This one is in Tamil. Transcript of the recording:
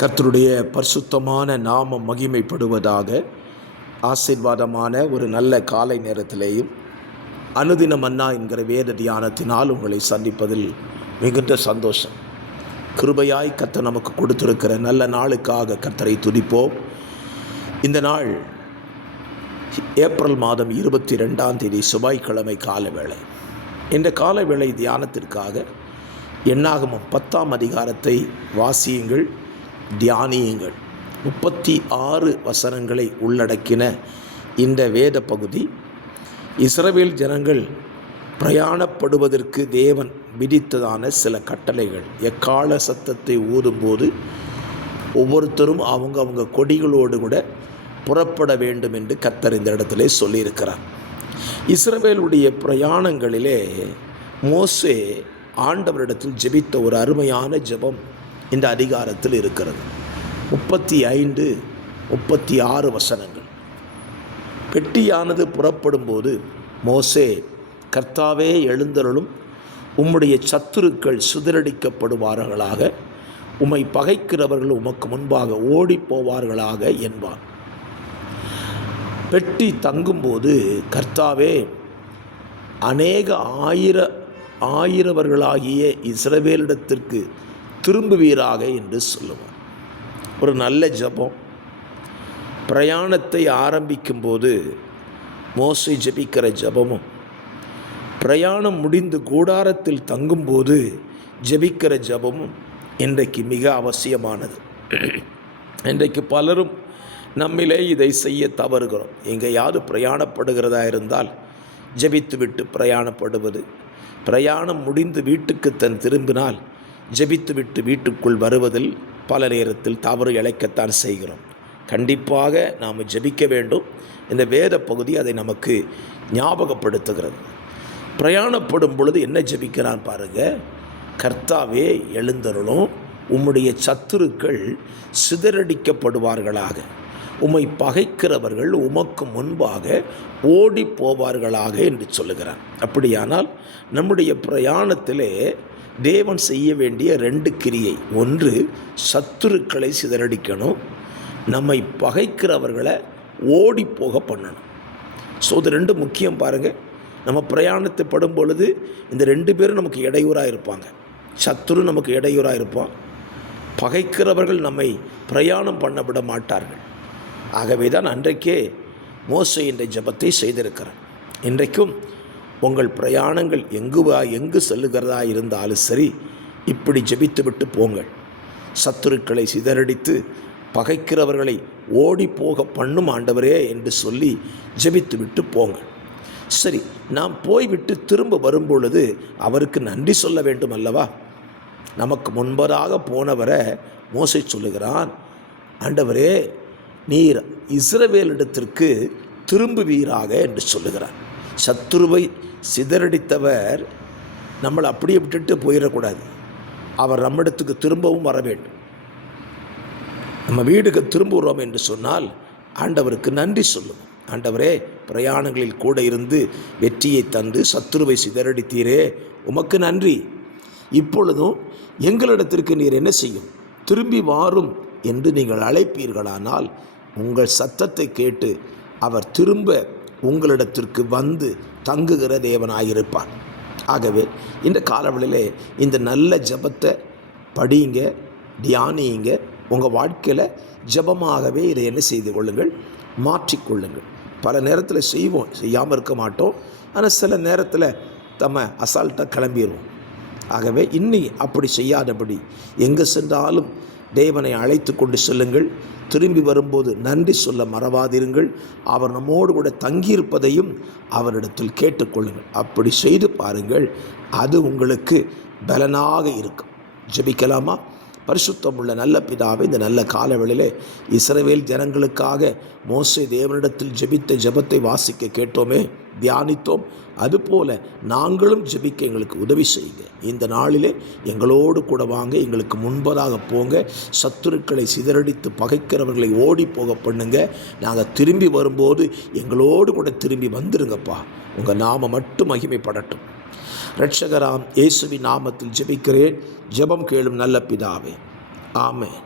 கர்த்தருடைய பரிசுத்தமான நாமம் மகிமைப்படுவதாக. ஆசீர்வாதமான ஒரு நல்ல காலை நேரத்திலேயும் அனுதின மன்னா என்கிற வேத தியானத்தினால் உங்களை சந்திப்பதில் மிகுந்த சந்தோஷம். கிருபையாய் கர்த்தர் நமக்கு கொடுத்திருக்கிற நல்ல நாளுக்காக கர்த்தரை துதிப்போம். இந்த நாள் ஏப்ரல் மாதம் 22ஆம் தேதி செவ்வாய்க்கிழமை காலவேளை. இந்த காலவேளை தியானத்திற்காக என்னாகமம் 10ஆம் அதிகாரத்தை வாசியுங்கள், தியானியுங்கள். 36 வசனங்களை உள்ளடக்கின இந்த வேத பகுதி இஸ்ரவேல் ஜனங்கள் பிரயாணப்படுவதற்கு தேவன் விதித்ததான சில கட்டளைகள். எக்கால சத்தத்தை ஊதும்போது ஒவ்வொருத்தரும் அவங்க கொடிகளோடு கூட புறப்பட வேண்டும் என்று கர்த்தர் இந்த இடத்திலே சொல்லியிருக்கிறார். இஸ்ரவேலுடைய பிரயாணங்களிலே மோசே ஆண்டவரிடத்தில் ஜெபித்த ஒரு அருமையான ஜெபம் இந்த அதிகாரத்தில் இருக்கிறது. 35, 36 வசனங்கள். பெட்டியானது புறப்படும்போது மோசே, கர்த்தாவே எழுந்தருளும், உம்முடைய சத்துருக்கள் சிதறடிக்கப்படுவார்களாக, உம்மை பகைக்கிறவர்கள் உமக்கு முன்பாக ஓடி போவார்களாக என்பார். பெட்டி தங்கும்போது கர்த்தாவே அநேக ஆயிரவர்களாகிய இஸ்ரவேலிடத்திற்கு திரும்புவீராக என்று சொல்லுவார். ஒரு நல்ல ஜெபம். பிரயாணத்தை ஆரம்பிக்கும்போது மோசே ஜெபிக்கிற ஜெபமும், பிரயாணம் முடிந்து கூடாரத்தில் தங்கும்போது ஜெபிக்கிற ஜெபமும் இன்றைக்கு மிக அவசியமானது. இன்றைக்கு பலரும் நம்மிலே இதை செய்ய தவறுகிறோம். எங்கேயாவது பிரயாணப்படுகிறதா இருந்தால் ஜெபித்து விட்டு பிரயாணப்படுவது, பிரயாணம் முடிந்து வீட்டுக்கு திரும்பினால் ஜெபித்து விட்டு வீட்டுக்குள் வருவதில் பல நேரத்தில் தவறு இழைக்கத்தான் செய்கிறோம். கண்டிப்பாக நாம் ஜெபிக்க வேண்டும். இந்த வேத பகுதி அதை நமக்கு ஞாபகப்படுத்துகிறது. பிரயாணப்படும் பொழுது என்ன ஜெபிக்கிறான் பாருங்க. கர்த்தாவே எழுந்தருளும், உம்முடைய சத்துருக்கள் சிதறடிக்கப்படுவார்களாக, உம்மை பகைக்கிறவர்கள் உமக்கு முன்பாக ஓடி போவார்களாக என்று சொல்லுகிறார். அப்படியானால் நம்முடைய பிரயாணத்திலே தேவன் செய்ய வேண்டிய 2 கிரியை. ஒன்று, சத்துருக்களை சிதறடிக்கணும், நம்மை பகைக்கிறவர்களை ஓடி போக பண்ணணும். ஸோ இது 2 முக்கியம் பாருங்கள். நம்ம பிரயாணத்தை படும் பொழுது இந்த 2 பேரும் நமக்கு இடையூறாக இருப்பாங்க. சத்துரு நமக்கு இடையூறாக இருப்பான், பகைக்கிறவர்கள் நம்மை பிரயாணம் பண்ண விட மாட்டார்கள். ஆகவே தான் அன்றைக்கே மோசே இந்த ஜெபத்தை செய்திருக்கிறார். இன்றைக்கும் உங்கள் பிரயாணங்கள் எங்கு செல்லுகிறதா இருந்தாலும் சரி, இப்படி ஜெபித்து விட்டு போங்கள். சத்துருக்களை சிதறடித்து பகைக்கிறவர்களை ஓடி போக பண்ணும் ஆண்டவரே என்று சொல்லி ஜெபித்து விட்டு போங்கள். சரி, நாம் போய்விட்டு திரும்ப வரும்பொழுது அவருக்கு நன்றி சொல்ல வேண்டும் அல்லவா? நமக்கு முன்பதாக போனவரை மோசே சொல்லுகிறான், ஆண்டவரே நீர் இஸ்ரவேலிடத்திற்கு திரும்புவீராக என்று சொல்லுகிறார். சத்துருவை சிதறடித்தவர் நம்மளை அப்படியே விட்டுட்டு போயிடக்கூடாது. அவர் நம்மிடத்துக்கு திரும்பவும் வர வேண்டும். நம்ம வீடுக்கு திரும்புகிறோம் என்று சொன்னால் ஆண்டவருக்கு நன்றி சொல்லும். ஆண்டவரே, பிரயாணங்களில் கூட இருந்து வெற்றியை தந்து சத்துருவை சிதறடித்தீரே, உமக்கு நன்றி. இப்பொழுதும் எங்களிடத்திற்கு நீர் என்ன செய்யும், திரும்பி வாரும் என்று நீங்கள் அழைப்பீர்களானால் உங்கள் சத்தத்தை கேட்டு அவர் திரும்ப உங்களிடத்திற்கு வந்து தங்குகிற தேவனாயிருப்பார். ஆகவே இந்த காலவெளியிலே இந்த நல்ல ஜெபத்தை படியுங்க, தியானியுங்க. உங்கள் வாழ்க்கையில் ஜெபமாகவே இதை என்ன செய்து கொள்ளுங்கள், மாற்றிக்கொள்ளுங்கள். பல நேரத்தில் செய்வோம், செய்யாமல் இருக்க மாட்டோம். ஆனால் சில நேரத்தில் நம்ம அசால்ட்டாக கிளம்பிடுவோம். ஆகவே இன்னி அப்படி செய்யாதபடி எங்கே சென்றாலும் தேவனை அழைத்து கொண்டு செல்லுங்கள். திரும்பி வரும்போது நன்றி சொல்ல மறவாதிருங்கள். அவர் நம்மோடு கூட தங்கியிருப்பதையும் அவரிடத்தில் கேட்டுக்கொள்ளுங்கள். அப்படி செய்து பாருங்கள், அது உங்களுக்கு பலனாக இருக்கும். ஜெபிக்கலாமா? பரிசுத்தமுள்ள நல்ல பிதாவே, இந்த நல்ல காலவெளியிலே இஸ்ரவேல் ஜனங்களுக்காக மோசே தேவனிடத்தில் ஜெபித்த ஜெபத்தை வாசிக்க கேட்டோமே, தியானித்தோம். அதுபோல நாங்களும் ஜெபிக்க எங்களுக்கு உதவி செய்யுங்க. இந்த நாளிலே எங்களோடு கூட வாங்க, எங்களுக்கு முன்பதாக போங்க. சத்துருக்களை சிதறடித்து பகைக்கிறவர்களை ஓடி போக பண்ணுங்க. நாங்கள் திரும்பி வரும்போது எங்களோடு கூட திரும்பி வந்துருங்கப்பா. உங்கள் நாமம் மட்டும் மகிமைப்படட்டும். இரட்சகராம் இயேசுவின் நாமத்தில் ஜெபிக்கிறேன். ஜெபம் கேளும் நல்ல பிதாவே. ஆமென்.